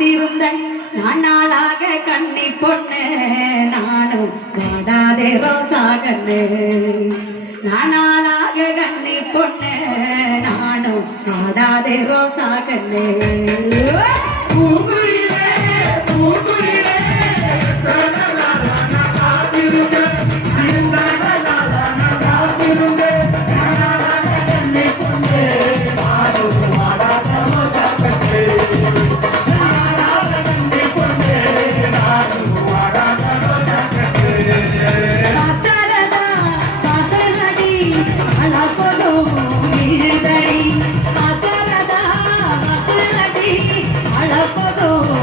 காத்திருந்த நாளாக கண்ணி பொண்ணு நானும் வாடாதே ரோசா கண்ணு நாளாக கண்ணி பொண்ணு நானும் வாடாதே ரோசா கண்ணு அழப்பதோ